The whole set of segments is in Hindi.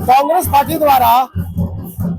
कांग्रेस पार्टी द्वारा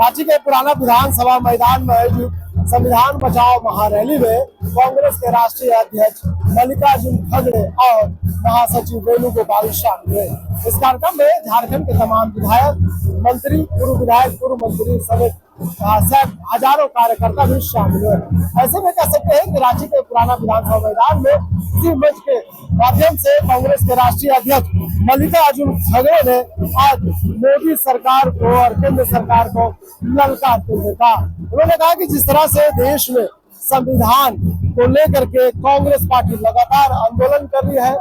रांची के पुराना विधानसभा मैदान में आयोजित संविधान बचाओ महारैली में कांग्रेस के राष्ट्रीय अध्यक्ष मल्लिकार्जुन खड़गे और महासचिव वेणुगोपाल शामिल हुए। इस कार्यक्रम में झारखंड के तमाम विधायक, मंत्री, पूर्व विधायक, पूर्व मंत्री समेत हजारों कार्यकर्ता भी शामिल हुए। ऐसे में कह सकते हैं कि रांची के पुराना विधानसभा मैदान में इसी मंच के माध्यम से कांग्रेस के राष्ट्रीय अध्यक्ष मल्लिकार्जुन खड़गे ने आज मोदी सरकार को और केंद्र सरकार को ललकारते हुए कहा। उन्होंने कहा कि जिस तरह से देश में संविधान को लेकर के कांग्रेस पार्टी लगातार आंदोलन कर रही है,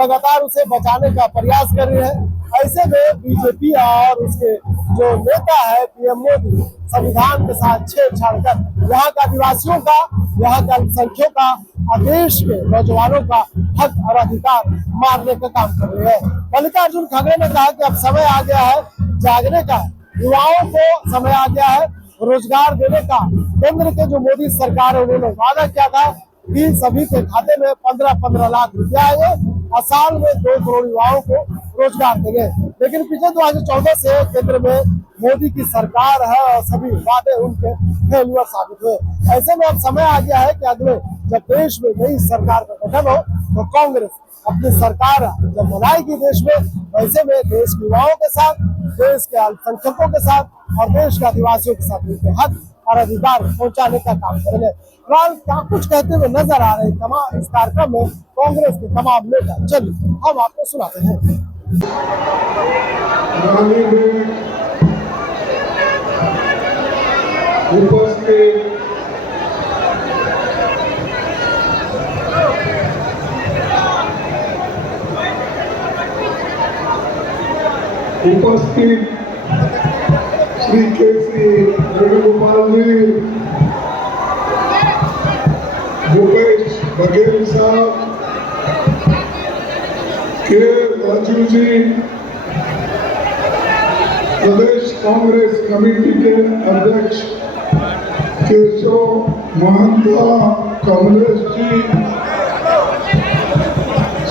लगातार उसे बचाने का प्रयास कर रही है, ऐसे में बीजेपी और उसके जो नेता है पीएम मोदी संविधान के साथ छेड़छाड़ कर यहाँ के आदिवासियों का, यहाँ के अल्पसंख्यकों का और देश के नौजवानों का हक और अधिकार मारने का काम कर रहे हैं। मल्लिकार्जुन खड़गे ने कहा कि अब समय आ गया है जागने का, युवाओं को समय आ गया है रोजगार देने का। केंद्र के जो मोदी सरकार है उन्होंने वादा किया था कि सभी के खाते में 15-15 लाख रुपया आएंगे और साल में 2 करोड़ युवाओं को रोजगार देंगे। लेकिन पिछले 2014 से केंद्र में मोदी की सरकार है और सभी वादे उनके फेल्यूर साबित हुए। ऐसे में अब समय आ गया है कि अगले जब देश में नई सरकार का गठन हो तो कांग्रेस अपनी सरकार जब बनाएगी देश में, ऐसे में देश के युवाओं के साथ, देश के अल्पसंख्यकों के साथ और देश के आदिवासियों के साथ उनके हक और अधिकार पहुंचाने का काम करेंगे। फिलहाल क्या कुछ कहते हुए नजर आ रहे तमाम इस कार्यक्रम में कांग्रेस के तमाम नेता, चलिए हम आपको सुनाते हैं। उपस्थित श्री के.सी. वेणुगोपाल जी, भूपेश बघेल साहब, के राजू जी, प्रदेश कांग्रेस कमेटी के अध्यक्ष केशव महंता, कमलेश जी,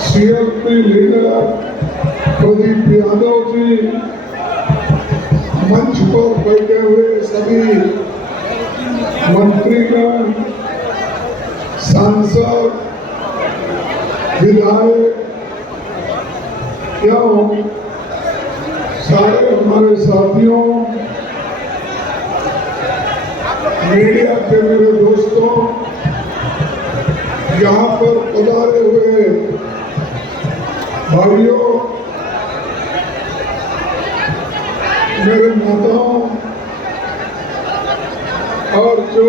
CLP लीडर प्रदीप यादव जी, मंच पर बैठे हुए सभी मंत्रीगण, सांसद, विधायक, एवं सारे हमारे साथियों, मीडिया के मेरे दोस्तों, यहाँ पर पधारे हुए भाइयों, मेरे माताओं और जो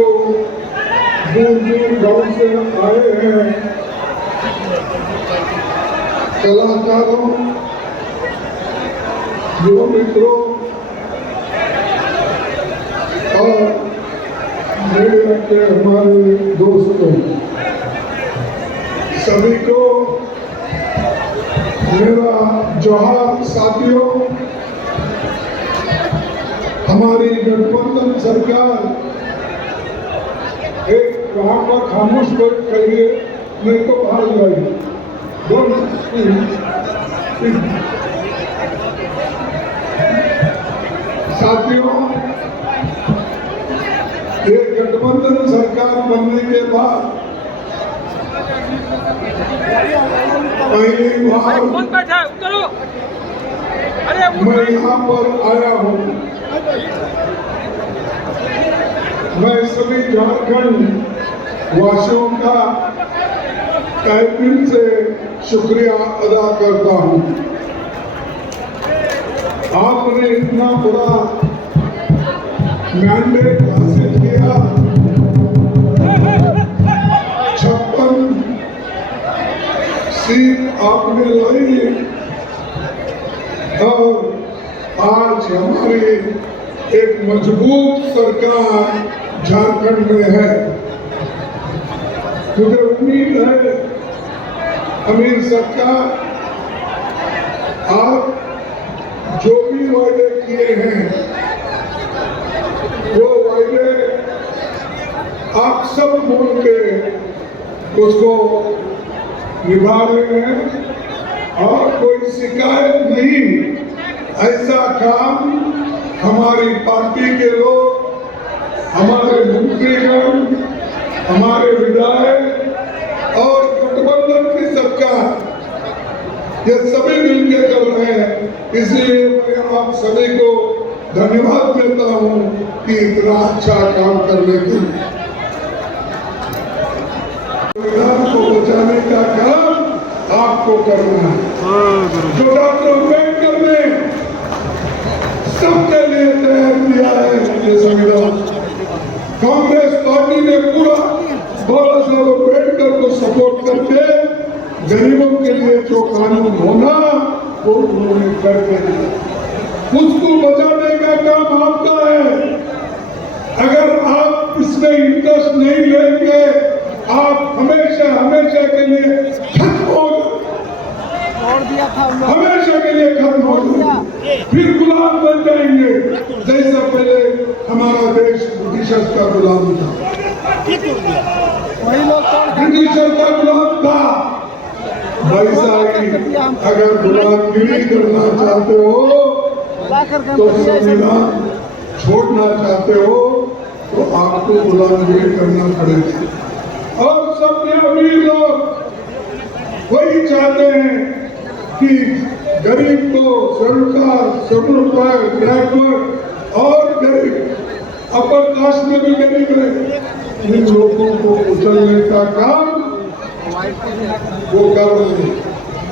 दूर दूर गांव से आए हैं कलाकारों, युवा मित्रों और मीडिया के हमारे दोस्तों, सभी को मेरा जोहार। साथियों, हमारी गठबंधन सरकार एक वहां पर खामोश करिए, नहीं तो बाहर जाइए। साथियों, ये गठबंधन सरकार बनने के बाद पहली बार मैं यहाँ पर आया हूँ। मैं सभी झारखंड वासियों का तहे दिल से शुक्रिया अदा करता हूँ। आपने इतना बड़ा मैंडेट हासिल किया, 56 सीट आपने लाई और आज हमारी एक मजबूत सरकार झारखंड में है। मुझे उम्मीद है अमीर सरकार, आप जो भी वायदे किए हैं वो वायदे आप सब बोल के उसको निभा रहे हैं और कोई शिकायत नहीं ऐसा काम हमारी पार्टी के लोग, हमारे मंत्रीगण, हमारे विधायक और गठबंधन की सरकार ये सभी मिलकर कर रहे हैं। इसलिए मैं आप सभी को धन्यवाद देता हूं कि इतना अच्छा काम करने के लिए। संविधान को बचाने का काम आपको करना है। जो डॉक्टर अम्बेडकर ने सबके लिए तैयार किया है ये संविधान, कांग्रेस पार्टी ने पूरा बाबा साहब अम्बेडकर को सपोर्ट करके गरीबों के लिए जो कानून होना वो उन्होंने करके दिया। उसको बचाने का काम आपका है। अगर आप इसमें इंटरेस्ट नहीं लेंगे, आप हमेशा हमेशा के लिए खत्म हो हमेशा के लिए खत्म हो जाएंगे, फिर गुलाम बन जाएंगे, जैसा पहले हमारा देश ब्रिटिशर्स का गुलाम था। ब्रिटिशर का गुलाम था, वैसा ही अगर गुलामगिरी करना चाहते हो तो संविधान छोड़ना चाहते हो तो आपको गुलामगिरी करना पड़ेगा। और सबने अमीर लोग वही चाहते हैं कि गरीब को सरकार, समुदाय, बैकवर्ड और गरीब, अपर कास्ट में भी गरीब है, इन लोगों को कुचलने का काम वो कर रहे हैं।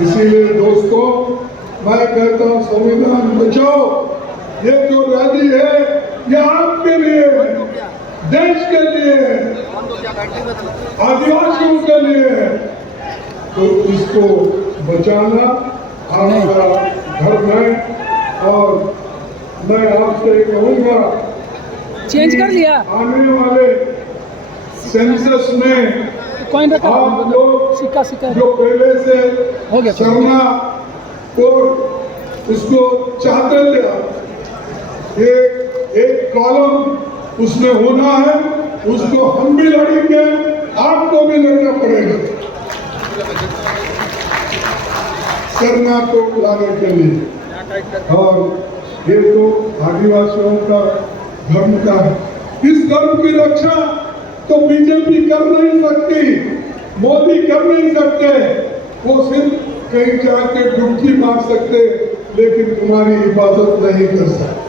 इसीलिए दोस्तों मैं कहता हूँ संविधान बचाओ। ये जो रैली है ये आपके लिए, देश के लिए, आदिवासियों के लिए, तो इसको बचाना आपका धर्म है। और मैं आपसे कहूँगा चेंज कर लिया आने वाले सेंसस में कॉइन रखा आप लोग सिक्का सिक्का जो पहले से हो गया चलना और उसको चाहते थे, ये एक कॉलम उसमें होना है, उसको हम भी लड़ेंगे, आपको भी लड़ना पड़ेगा करना को लाने के लिए। और ये तो आदिवासियों का धर्म का है। इस धर्म की रक्षा तो बीजेपी कर नहीं सकती, मोदी कर नहीं सकते, वो सिर्फ कहीं जाके डुबकी मार सकते, लेकिन तुम्हारी हिफाजत नहीं कर सकते।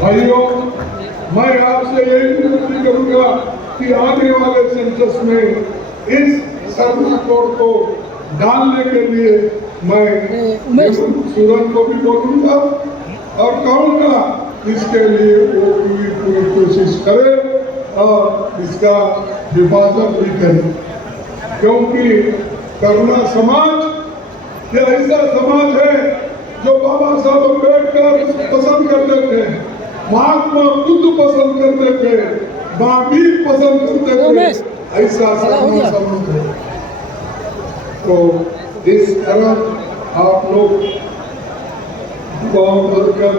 भाइयों, मैं आपसे यही विनती करूंगा कि आने वाले सेंसस में इस सरना कोड को डालने के लिए मैं सूरन को भी बोलूंगा और कहूंगा इसके लिए वो पूरी कोशिश करे और इसका हिफाजत भी करे, क्योंकि करुणा समाज ये ऐसा समाज है जो बाबा साहब अम्बेडकर पसंद करते थे, महात्मा बुद्ध पसंद करते थे, महावीर पसंद करते थे, ऐसा समाज है। तो इस तरह आप लोग गाँव भरकर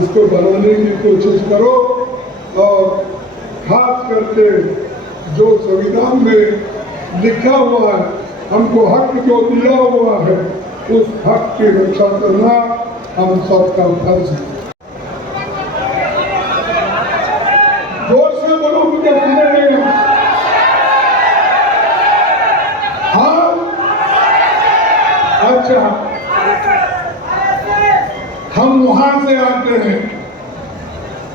इसको बनाने की कोशिश करो और खास करके जो संविधान में लिखा हुआ है, हमको हक जो दिया हुआ है, उस हक की रक्षा करना हम सबका फर्ज है। जोर से बोलो, मुझे सुने नहीं। हाँ, अच्छा, हम वहां से आते हैं,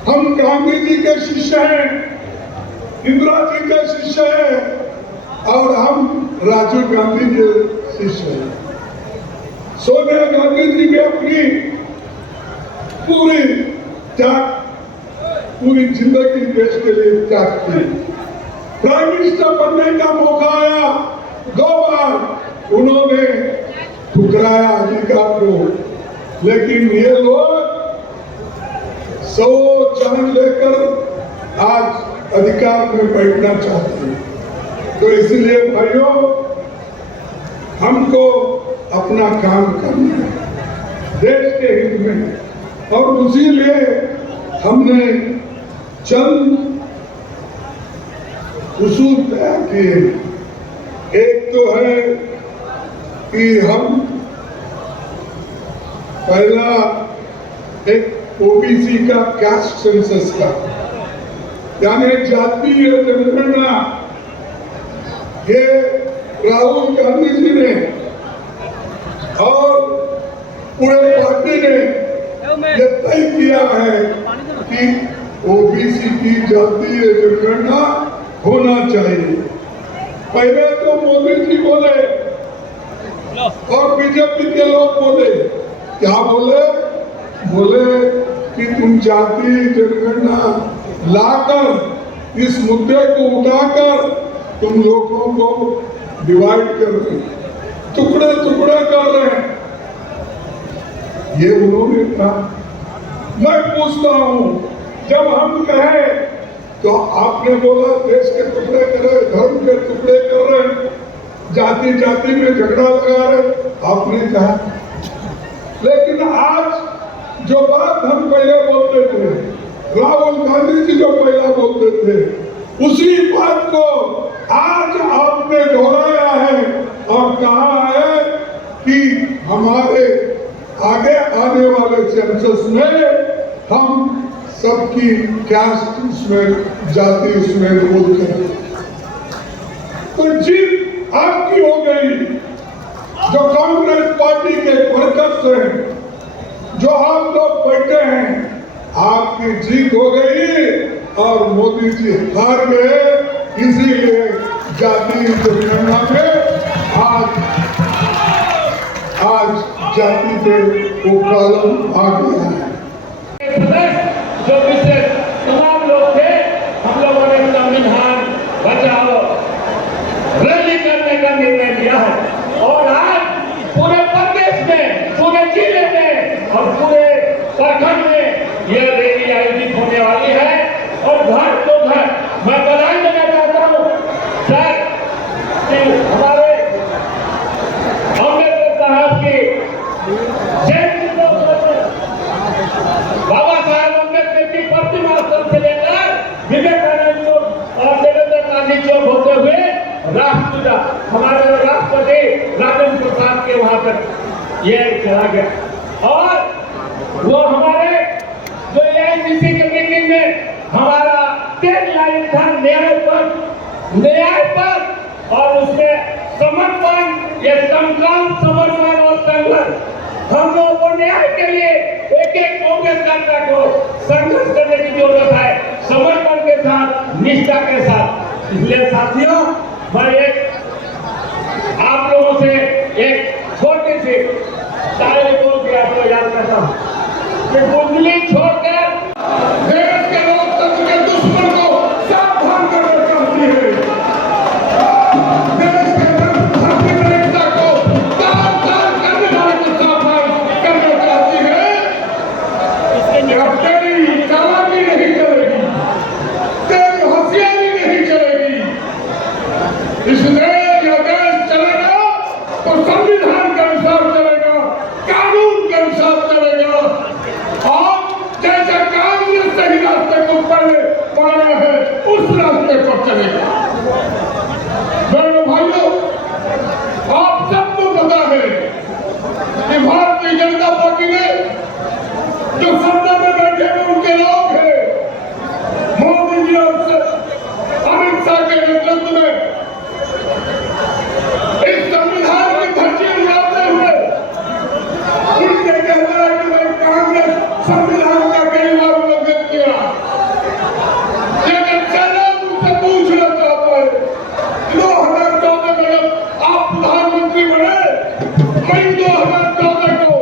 हम गांधी जी के शिष्य हैं, इंदिरा जी के शिष्य हैं और हम राजीव गांधी के शिष्य हैं। सोनिया गांधी जी की अपनी पूरी जिंदगी देश के लिए त्याग की। प्राइम मिनिस्टर बनने का मौका आया, 2 बार उन्होंने ठुकराया अधिकार को, लेकिन ये लोग 100 जान लेकर आज अधिकार में बैठना चाहते हैं। तो इसलिए भाइयों, हमको अपना काम करना है देश के हित में, और इसीलिए हमने चंद उसूल तैयार किए। एक तो है कि हम पहला एक ओबीसी का कास्ट सेंसस का, यानी जातीय जनगणना, ये राहुल गांधी जी ने और पूरे पार्टी ने ये तय किया है कि ओबीसी की जातीय जनगणना होना चाहिए। पहले तो मोदी जी बोले और बीजेपी के लोग बोले, क्या बोले? बोले कि तुम जातीय जनगणना लाकर इस मुद्दे को उठाकर तुम लोगों को डिवाइड कर रहे, टुकड़े टुकड़े कर रहे हैं। ये उन्होंने कहा। मैं पूछता हूं, जब हम कहे तो आपने बोला देश के टुकड़े कर रहे, धर्म के टुकड़े कर रहे, जाति जाति में झगड़ा लगा रहे, आपने कहा। लेकिन आज जो बात हम पहले बोलते थे, राहुल गांधी जी जो पहला बोलते थे, उसी बात को आज आपने दोहराया है और कहा है कि हमारे आगे आने वाले सेंसस में हम सबकी कास्ट उसमें जाति उसमें नमूद करें। तो जीत आपकी हो गई। जो कांग्रेस पार्टी के वर्कर्स हैं, जो आप लोग बैठे हैं, आपकी जीत हो गई और मोदी जी हार गए। इसीलिए जातीय जनगणना में आज जाति पे वो कॉलम आ गया है। जो विशेष तमाम लोग थे, हम लोगों ने संविधान बचाओ रैली करने का निर्णय लिया है और आज पूरे प्रदेश में, पूरे जिले में और पूरे प्रखंड में यह रैली आयोजित होने वाली है। और घर तो घर मैं बधाई देना चाहता हूँ सर कि हमारे अम्बेडकर साहब की जयंती बाबा साहब अम्बेडकर की प्रतिमा स्थल से लेकर विवेकानंद चौक और देवेंद्र गांधी चौक होते हुए राष्ट्रपिता हमारे राष्ट्रपति राजेंद्र प्रसाद के वहां तक ये चला गया। और वो हमारे जो एआईसीसी के मीटिंग में हमारा डेडलाइन था न्याय पर और उसमें समर्पण, ये संकल्प, समर्पण और संघर्ष हम लोगों को न्याय के लिए एक एक कांग्रेस कर्ता को संघर्ष करने की जरूरत है, समर्पण के साथ, निष्ठा के साथ। इसलिए साथियों, मैं आप लोगों से एक छोटी सी शायरी बोल के आपको याद करता हूँ कि कुंडली छोड़कर देश के लोकतंत्र के दुश्मन को सावधान करना चाहती है, देश के धर्म की एकता को तार-तार करने वाले को सावधान करना चाहती है। अब तेरी चालाकी नहीं चलेगी, तेरी होशियारी नहीं चलेगी। इसलिए यह देश चलेगा तो संविधान के अनुसार चलेगा, कानून के अनुसार चलेगा और जैसे कांग्रेस सही रास्ते को पहले बढ़ाया है उस रास्ते पर चलेगा। मेरे भाइयों, आप सबको पता है कि भारतीय जनता पार्टी ने जो सत्ता में बैठे हुए उनके लोग हैं, मोदी जी और अमित शाह के नेतृत्व में इस संविधान की धज्जी उड़ाते हुए उनके कहना है कि भाई कांग्रेस संविधान का कई बार उल्लंघन किया। लेकिन चलो मुझसे पूछना चाहता है, 2014 में जब आप प्रधानमंत्री बने, मई 2014 को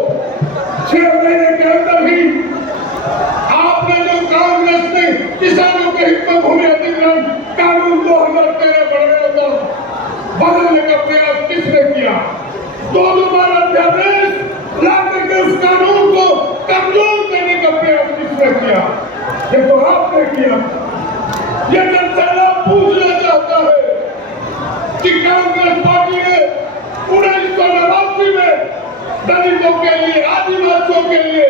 6 महीने के अंदर ही आपने जो कांग्रेस ने किसानों के हित में भूमि अधिग्रहण कानून 2013 बनाया था, बदलने का प्रयास किसने किया? दोनों बार अध्यादेश लाकर के उस कानून को कमजोर करने का प्रयास किसने किया? ये तो आपने किया। ये जनता पूछना चाहता है कि कांग्रेस पार्टी ने 1989 में दलितों के लिए, आदिवासियों के लिए